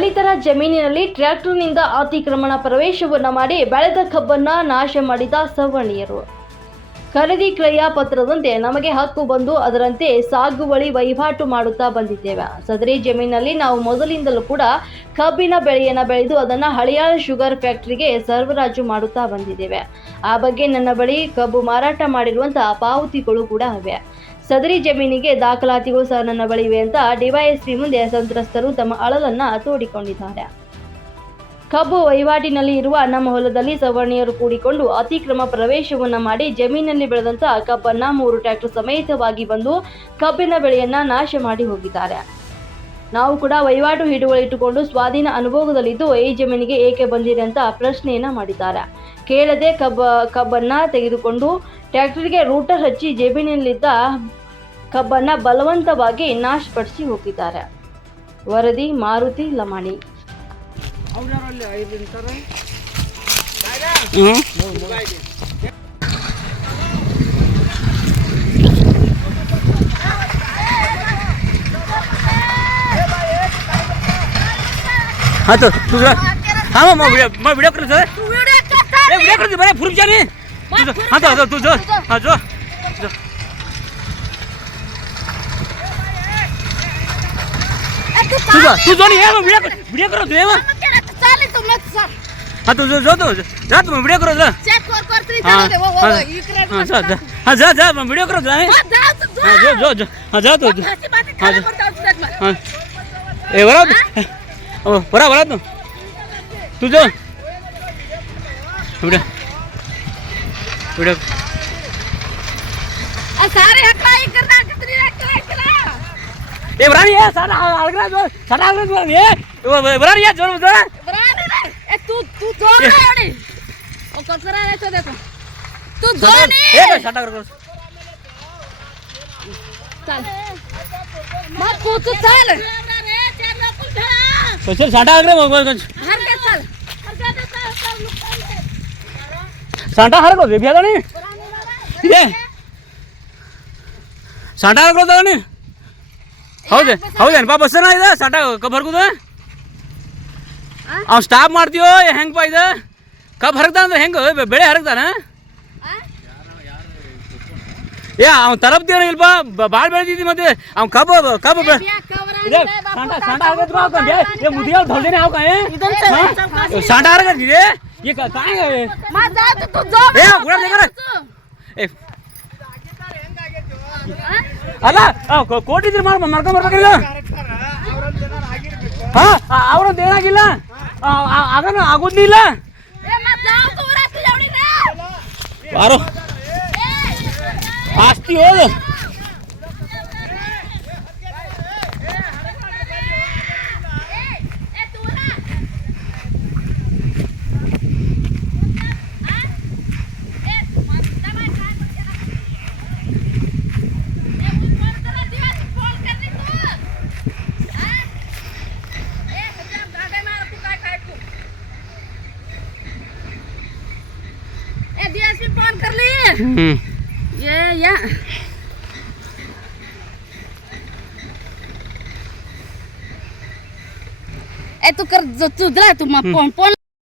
ದಲಿತರ ಜಮೀನಿನಲ್ಲಿ ಟ್ರ್ಯಾಕ್ಟರ್ನಿಂದ ಅತಿಕ್ರಮಣ ಪ್ರವೇಶವನ್ನ ಮಾಡಿ ಬೆಳೆದ ಕಬ್ಬನ್ನ ನಾಶ ಮಾಡಿದ ಸವರ್ಣೀಯರು ಖರೀದಿ ಕ್ರಯ ಪತ್ರದಂತೆ ನಮಗೆ ಹಕ್ಕು ಬಂದು ಅದರಂತೆ ಸಾಗುವಳಿ ವಹಿವಾಟು ಮಾಡುತ್ತಾ ಬಂದಿದ್ದೇವೆ. ಸದರಿ ಜಮೀನಲ್ಲಿ ನಾವು ಮೊದಲಿಂದಲೂ ಕೂಡ ಕಬ್ಬಿನ ಬೆಳೆಯನ್ನು ಬೆಳೆದು ಅದನ್ನು ಹಳಿಯಾಳ ಶುಗರ್ ಫ್ಯಾಕ್ಟರಿಗೆ ಸರಬರಾಜು ಮಾಡುತ್ತಾ ಬಂದಿದ್ದೇವೆ. ಆ ಬಗ್ಗೆ ನನ್ನ ಬಳಿ ಕಬ್ಬು ಮಾರಾಟ ಮಾಡಿರುವಂತಹ ಪಾವತಿಗಳು ಕೂಡ ಇವೆ. ಸದರಿ ಜಮೀನಿಗೆ ದಾಖಲಾತಿಗೂ ಸಹ ನನ್ನ ಬಳಿ ಇವೆ ಅಂತ ಡಿವೈಎಸ್ಪಿ ಮುಂದೆ ಸಂತ್ರಸ್ತರು ತಮ್ಮ ಅಳಲನ್ನ ತೋಡಿಕೊಂಡಿದ್ದಾರೆ. ಕಬ್ಬು ವಹಿವಾಟಿನಲ್ಲಿ ಇರುವ ನಮ್ಮ ಹೊಲದಲ್ಲಿ ಸವರ್ಣೀಯರು ಕೂಡಿಕೊಂಡು ಅತಿಕ್ರಮ ಪ್ರವೇಶವನ್ನ ಮಾಡಿ ಜಮೀನಲ್ಲಿ ಬೆಳೆದಂತಹ ಕಬ್ಬನ್ನ ಮೂರು ಟ್ರ್ಯಾಕ್ಟರ್ ಸಮೇತವಾಗಿ ಬಂದು ಕಬ್ಬಿನ ಬೆಳೆಯನ್ನ ನಾಶ ಮಾಡಿ ಹೋಗಿದ್ದಾರೆ. ನಾವು ಕೂಡ ವಹಿವಾಟು ಹಿಡುವಳಿ ಇಟ್ಟುಕೊಂಡು ಸ್ವಾಧೀನ ಅನುಭವದಲ್ಲಿದ್ದು ಈ ಜಮೀನಿಗೆ ಏಕೆ ಬಂದಿದೆ ಅಂತ ಪ್ರಶ್ನೆಯನ್ನ ಮಾಡಿದ್ದಾರೆ. ಕೇಳದೆ ಕಬ್ಬ, ಕಬ್ಬನ್ನ ತೆಗೆದುಕೊಂಡು ಟ್ರ್ಯಾಕ್ಟರ್ಗೆ ರೂಟರ್ ಹಚ್ಚಿ ಜಮೀನಿನಲ್ಲಿದ್ದ ಕಬ್ಬನ್ನ ಬಲವಂತವಾಗಿ ನಾಶಪಡಿಸಿ ಹೋಗಿದ್ದಾರೆ ವರದಿ ಮಾರುತಿ ಲಮಾಣಿ ಅವ್ರ್ಯಾರಲ್ಲಿ ಐದು ನಿಂತಾರೆ हाँ तो હા તો તું જો. હા જો. જો. તું જો તું જો ને એમ વિડિયો વિડિયો કરો તું એમ ચાલે તો મત સર. હા તું જો જો તો જા. તું વિડિયો કરો જા. ચેક કર કર ત્રી ચાલે દે ઓ ઓ હા. સર હા જા જા. વિડિયો કરો જા હા. જા તો જો. હા જો જો હા જા તો જો. હા જો. હા. એ બરાબર ઓ બરાબર તું તું જો. વિડિયો. व्हिडिओ सारे हकलाई करना कितनी ए बरा ये सारा अलगरा जो सारा अलगरा ये। बरा ये ज़ोर ज़ोर। बराबर है ए तू तू ज़ोर ये. है ओडी। ओ कर करा है तो देखो तू। ए ज़ोर नहीं। साटा कर चल। मत तू तू चल। तो चल साटा अलगरा मग हर के चल। हर के चल। साटा हर को दे बिया नहीं ये साटा अलगरा तो नहीं ಹೌದೇ ಹೌದೇನಪ್ಪ ಬಸ್ಸನ ಇದೆ ಸಾಟ ಕಬ್ ಹರ್ಗುದ ಅವ್ ಸ್ಟಾಪ್ ಮಾಡ್ತೀವೋ ಹೆಂಗಪ್ಪ ಇದು ಕಬ್ ಹರಗ್ದ ಅಂದ್ರೆ ಹೆಂಗ ಬೆಳೆ ಹರಗ್ತಾನ ಏ ಅವ್ನು ತಲಪ್ತೀವನ ಇಲ್ಪ ಭಾಳ ಬೆಳೆದಿದ್ದಿ ಮತ್ತೆ ಅವ್ನು ಕಬ್ಬು ಕಬ್ಬು ಬೆ बिया कवर ಇದೆ ಸಾಂಟ ಸಾಂಟ ಹರಗತ್ ಬಾ ಅವ್ಕ ಬೇ ಏ ಮುದಿಯ ಧಲ್ದೇನೆ ಹಾವ್ ಕಾಯ ಸಾಂಟ ಹರಗತ್ ಇದೆ ಈ ಕಾಯ मत जा तू तू जोर ಏ ಗುಡ ದೇಗರ ಏ ಅಲ್ಲ ಕೋಟಿದ್ರೆ ಮಾಡ್ ಮಾಡ್ಕೊಂಡ್ ಬರ್ಬೇಕಿಲ್ಲ ಹಾ ಅವ್ರಂತ ಏನಾಗಿಲ್ಲ ಆಗನು ಆಗೋದಿಲ್ಲ ए मत जाओ तू रात जावड़ी रे ಬಾರೋ ಆಸ್ತಿ ಹೋದು Hmm. Ya, ya. Eh tuker zudra tuh mah hmm. pon-pon.